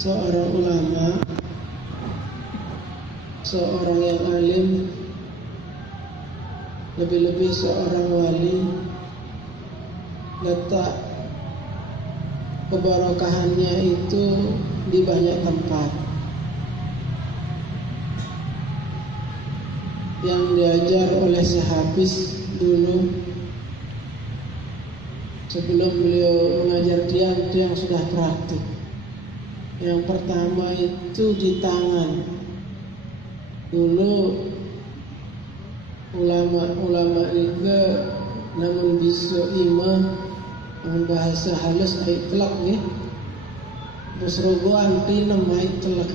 seorang ulama, seorang yang alim, lebih-lebih seorang wali, letak keberkahannya itu di banyak tempat. Yang diajar oleh Syekh Hafiz dulu, sebelum beliau mengajar tiang sudah praktik. Yang pertama itu di tangan. Dulu ulama juga namun bisa imam dengan bahasa halus ai telak ya. Berserogoan tinem ai telak.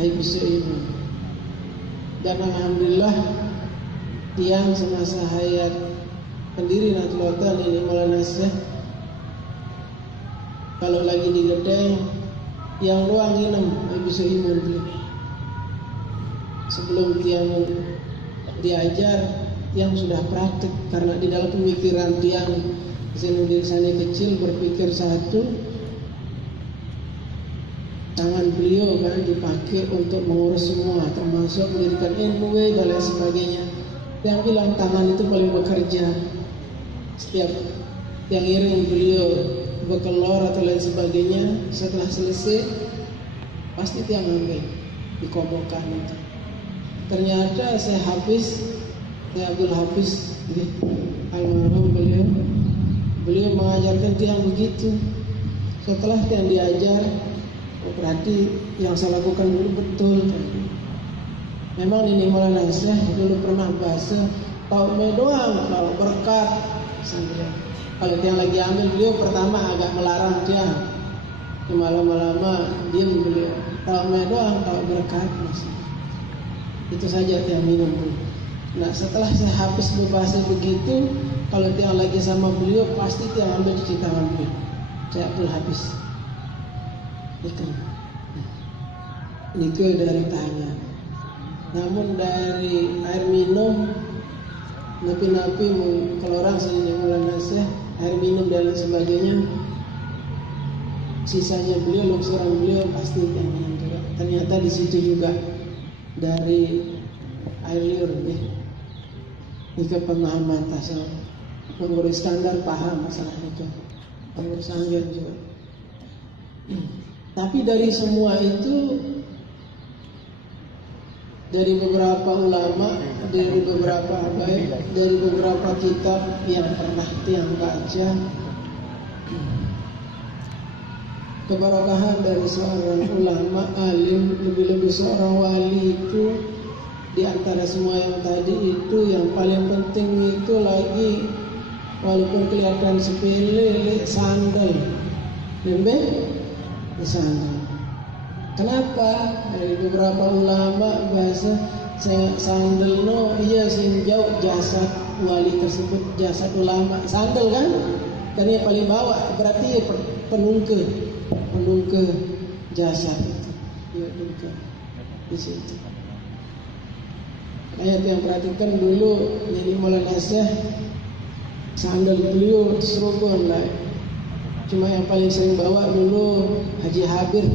Ai bisa imam. Dan alhamdulillah tiang semasa hayat pendiri Nahdlatul Ulama ini Maulana Syekh, kalau lagi di gedeng yang luang inem bisa imun beli. Sebelum tiang diajar, tiang sudah praktik karena di dalam pemikiran tiang Zainuddin Sani kecil berpikir satu, tangan beliau kan dipakai untuk mengurus semua, termasuk pendidikan ilmu dan lain sebagainya. Yang bilang tangan itu paling bekerja. Setiap yang iring beliau bekelor atau lain sebagainya, setelah selesai pasti tiang ambil dikobokan itu. Ternyata saya Abdul Hafiz almarhum beliau mengajarkan tiang begitu. Setelah tiang diajar, berarti yang saya lakukan dulu betul. Memang ini Maulana Syekh dulu pernah bahasa tau doang kalau berkat. Kalau tiang lagi ambil, beliau pertama agak melarang tiang. Cuma lama-lama diam beliau. Tau doang kalau berkat. Itu saja tiang minum dulu. Nah setelah saya habis berbahasa begitu, kalau tiang lagi sama beliau pasti tiang ambil cuci tangan beliau. Saya Abdul Hafiz. Itu dari tanya. Namun dari air minum, napi-napi kalau orang sini Maulana Syekh, air minum dan lain sebagainya, sisanya beliau, longsoran beliau pasti yang minum juga. Ternyata di situ juga dari air liur nih. Ini pemahaman tasawuf. Pengurus standar paham masalah itu. Pengurus anggar juga. Tapi dari semua itu, dari beberapa ulama, dari beberapa habaib, dari beberapa kitab yang pernah tiang baca, keberkahan dari seorang ulama alim, lebih-lebih seorang wali itu, di antara semua yang tadi itu yang paling penting itu lagi, walaupun kelihatan sepele, sandal, lembek. Sandal. Kenapa? Dari beberapa ulama bahasa sandal no iya sing jauh jasad wali tersebut, jasad ulama. Sandal kan? Kan yang paling bawah berarti penungke jasad itu. Ya penungke di situ. Ayat yang perhatikan dulu jadi Maulana Syekh, sandal beliau serogon lah. Cuma yang paling sering bawa dulu Haji Habir,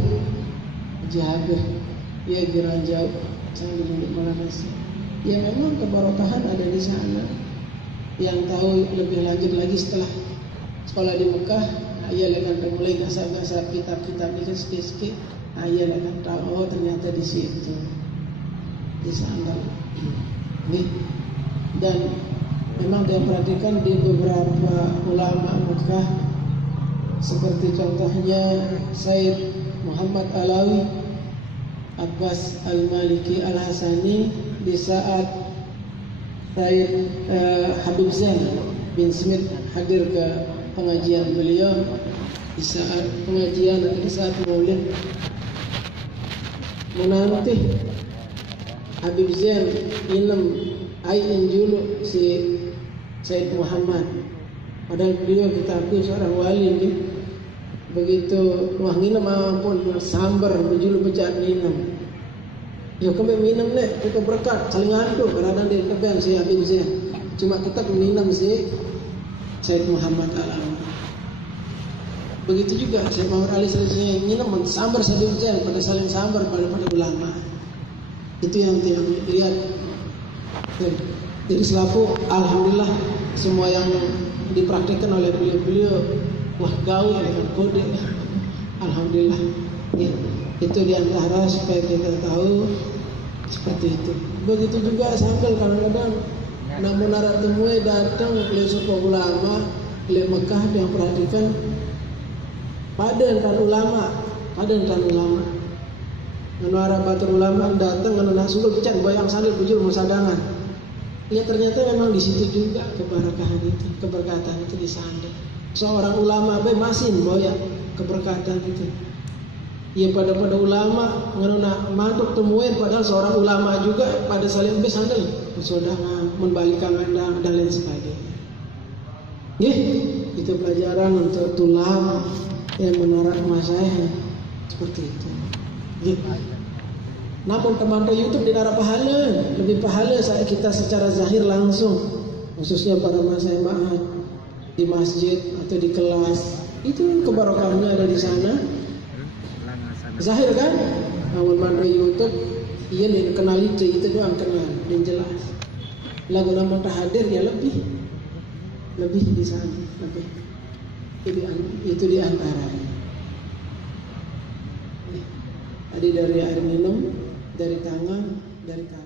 ya Giran jauh sambil duduk Maulana Syekh. Ya memang keberkahan ada di sana. Yang tahu lebih lanjut lagi setelah sekolah di Mekah, ia akan mulai gasap-gasap kitab-kitab ini sedikit. Ia akan tahu oh ternyata di situ, di sana. Nih dan memang dia perhatikan di beberapa ulama Mekah. Seperti contohnya Said Muhammad Alawi, Abbas Al-Maliki Al-Hasani, di saat Said Habib Zain bin Smith hadir ke pengajian beliau, di saat pengajian atau di saat maulid, menanti Habib Zain inem ayin julu si Said Muhammad. Padahal beliau kita akui seorang wali ini. Begitu wah nginam ampun sambar berjulu becat minum. Ya kami minum nek kita berkat saling ngantuk kadang dia keben si Habib Zain. Cuma kita minum si Said Muhammad Alawi. Begitu juga saya mau Ali selesai minum sambar sambil hujan pada saling sambar pada ulama. Itu yang lihat. Jadi selaku alhamdulillah semua yang dipraktikkan oleh beliau wah gaul dengan kode. Alhamdulillah. Itu diantara supaya kita tahu seperti itu. Begitu juga sambil kadang-kadang namun narak temui datang oleh sebuah ulama oleh Mekah yang perhatikan pada ulama menara batur ulama datang dengan nasul pecat bayang salib bujur musadangan. Ya ternyata memang di situ juga keberkahan itu, keberkatan itu di sana. Seorang ulama masih membawa keberkatan itu. Ya pada ulama ngenona mantuk temuin padahal seorang ulama juga pada saling besandel bersodangan, membalikan mandang dan lain sebagainya. Itu pelajaran untuk tulang yang menara masalah seperti itu. Namun teman-teman YouTube di arah pahala, lebih pahala saat kita secara zahir langsung, khususnya para masyarakat di masjid atau di kelas, itu keberkahannya ada di sana. Zahir kan? Namun mandu YouTube, iya dikenal itu doang kenal dan jelas. Lagu nama hadir ya lebih di sana, lebih. Itu di antaranya. Tadi dari air minum, dari tangan, dari kaki.